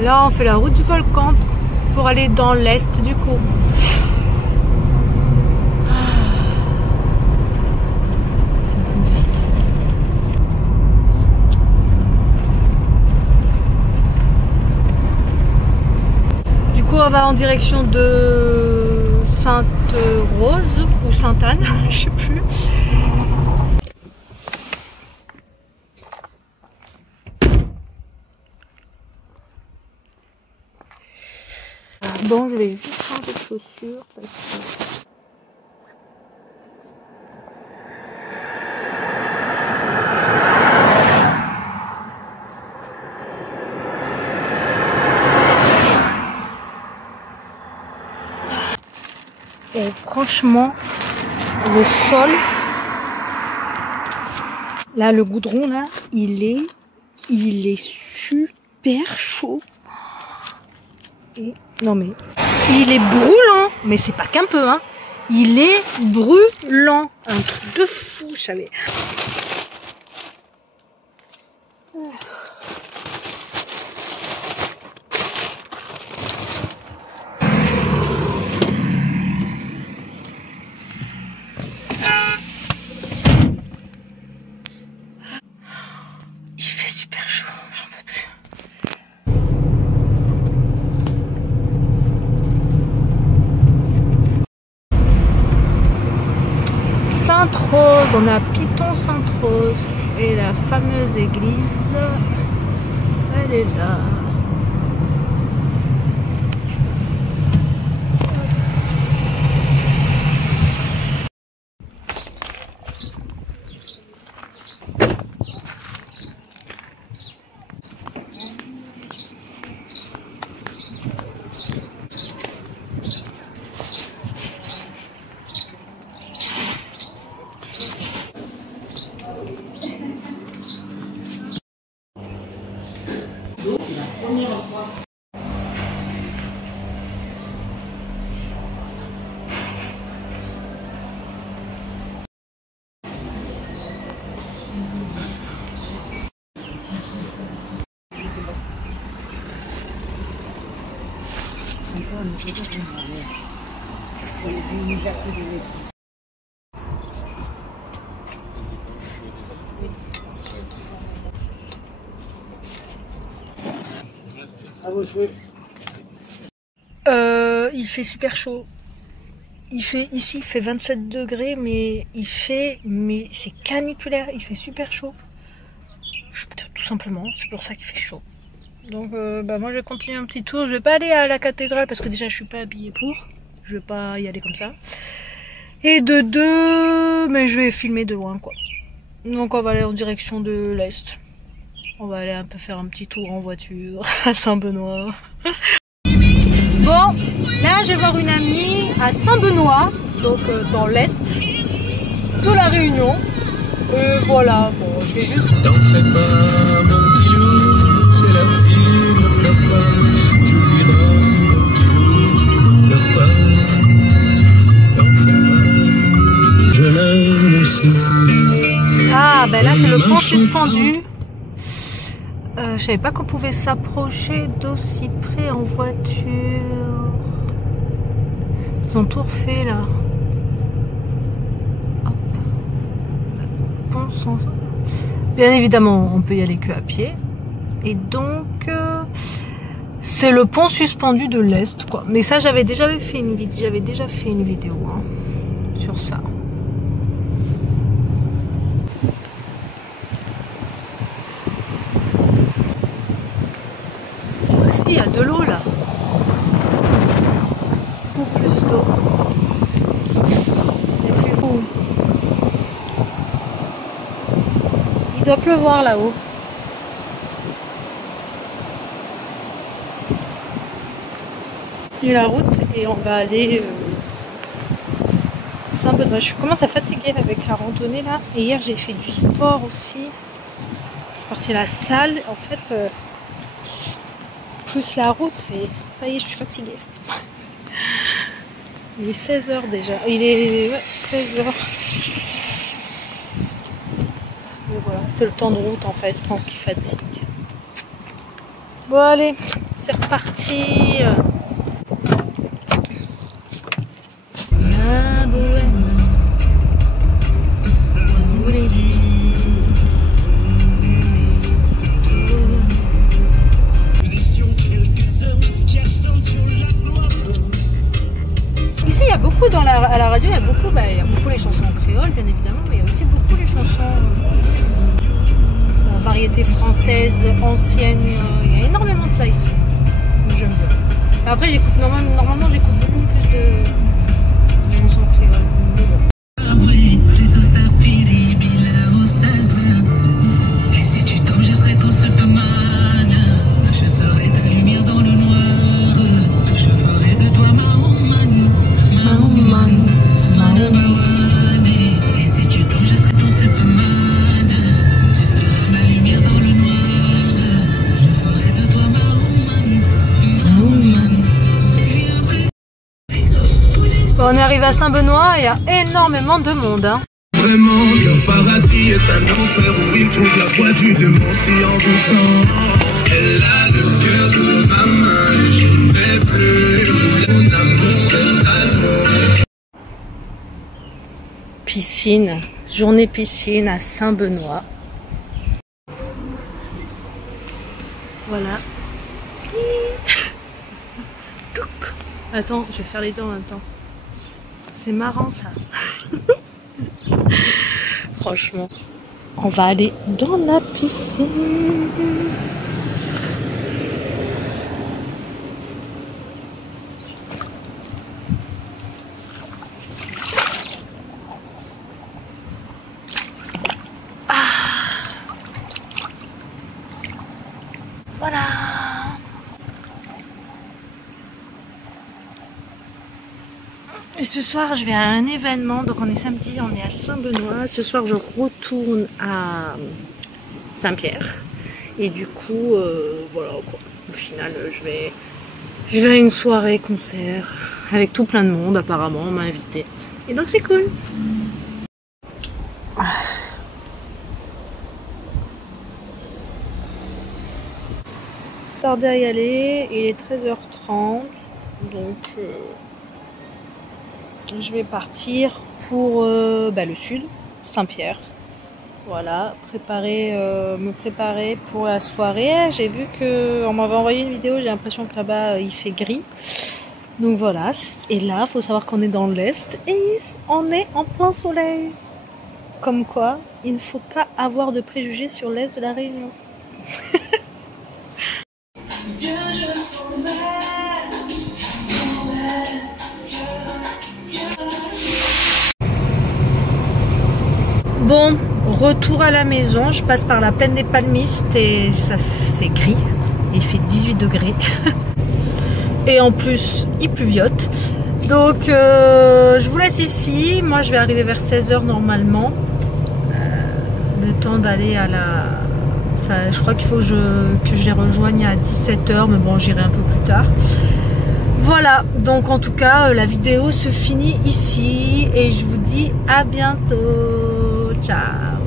Là, on fait la route du volcan pour aller dans l'est du coup. C'est magnifique. Du coup, on va en direction de Sainte-Rose ou Sainte-Anne, je sais plus. Bon, je vais juste changer de chaussures parce que... Et franchement, le sol, là, le goudron, là, il est super chaud. Et, non mais, il est brûlant, mais c'est pas qu'un peu, hein. Il est brûlant, un truc de fou, je savais. Il fait super chaud, j'en peux plus. Sainte-Rose, on a Piton-Sainte-Rose et la fameuse église, elle est là. Il fait super chaud. Ici il fait 27 degrés, mais c'est caniculaire. Il fait super chaud. Tout simplement, c'est pour ça qu'il fait chaud. Donc moi je vais continuer un petit tour. Je vais pas aller à la cathédrale parce que déjà je suis pas habillée pour. Je vais pas y aller comme ça. Et de deux, mais je vais filmer de loin quoi. Donc on va aller en direction de l'est. On va aller un peu faire un petit tour en voiture à Saint-Benoît. Bon, là je vais voir une amie à Saint-Benoît, donc dans l'est de la Réunion. Et voilà, bon, je vais juste... T'en fais pas, mon petit loup, c'est la fille, ne pleure pas. Tu lui donnes, mon petit loup, ne pleure pas. T'en fais pas, je l'aime aussi. Ah, ben là c'est le pont suspendu. Je savais pas qu'on pouvait s'approcher d'aussi près en voiture. Ils ont tout refait là. Hop. Pont sans... Bien évidemment, on peut y aller que à pied. Et donc, c'est le pont suspendu de l'Est, quoi. Mais ça, j'avais déjà fait une vidéo hein, sur ça. Voici, il y a de l'eau là. Beaucoup plus d'eau. Il fait beau. Il doit pleuvoir là-haut. Et la route et on va aller Saint-Benoît. Je commence à fatiguer avec la randonnée là. Et hier j'ai fait du sport aussi. Je suis partie à la salle. En fait, plus la route, ça y est, je suis fatiguée. Il est 16h déjà. Il est 16h. Mais voilà, c'est le temps de route en fait, je pense qu'il fatigue. Bon allez, c'est reparti. La bohème, ça voulait dire. Ici, il y a beaucoup à la radio, il y a beaucoup les chansons en créole, bien évidemment, mais il y a aussi beaucoup les chansons variétés françaises, anciennes. Il y a énormément de ça ici. J'aime bien. Après, j'écoute normalement, j'écoute beaucoup plus de chansons créoles. Mais bon. Et si tu tombes, je serai ton Superman. Je serai ta lumière dans le noir. Je ferai de toi ma woman. Ma woman. Ma woman. Et si tu tombes, je serai ton Superman. Tu seras ma lumière dans le noir. Je ferai de toi ma woman. Ma woman. Bon, on est arrivé à Saint-Benoît, il y a énormément de monde. Hein. Vraiment, qu'un paradis est un enfer où il trouve la voie du démon si envoûtant. Elle a le cœur sous ma main et je ne vais plus. Mon amour est amour. Piscine, journée piscine à Saint-Benoît. Voilà. Attends, je vais faire les deux en même temps. C'est marrant ça. Franchement, on va aller dans la piscine. Voilà. Et ce soir, je vais à un événement. Donc, on est samedi, on est à Saint-Benoît. Ce soir, je retourne à Saint-Pierre. Et du coup, voilà quoi. Au final, je vais à une soirée concert avec tout plein de monde. Apparemment, on m'a invité. Et donc, c'est cool. Tardé à y aller. Il est 13h30. Donc... je vais partir pour le sud, Saint-Pierre. Voilà, me préparer pour la soirée. J'ai vu qu'on m'avait envoyé une vidéo, j'ai l'impression que là-bas il fait gris. Donc voilà, et là, il faut savoir qu'on est dans l'Est et on est en plein soleil. Comme quoi, il ne faut pas avoir de préjugés sur l'Est de la Réunion. Bon, retour à la maison, je passe par la plaine des Palmistes et c'est gris, il fait 18 degrés et en plus il pluviote. Donc je vous laisse ici, moi je vais arriver vers 16h normalement, le temps d'aller à la... Enfin je crois qu'il faut que je les rejoigne à 17h, mais bon j'irai un peu plus tard. Voilà, donc en tout cas la vidéo se finit ici et je vous dis à bientôt. Ciao.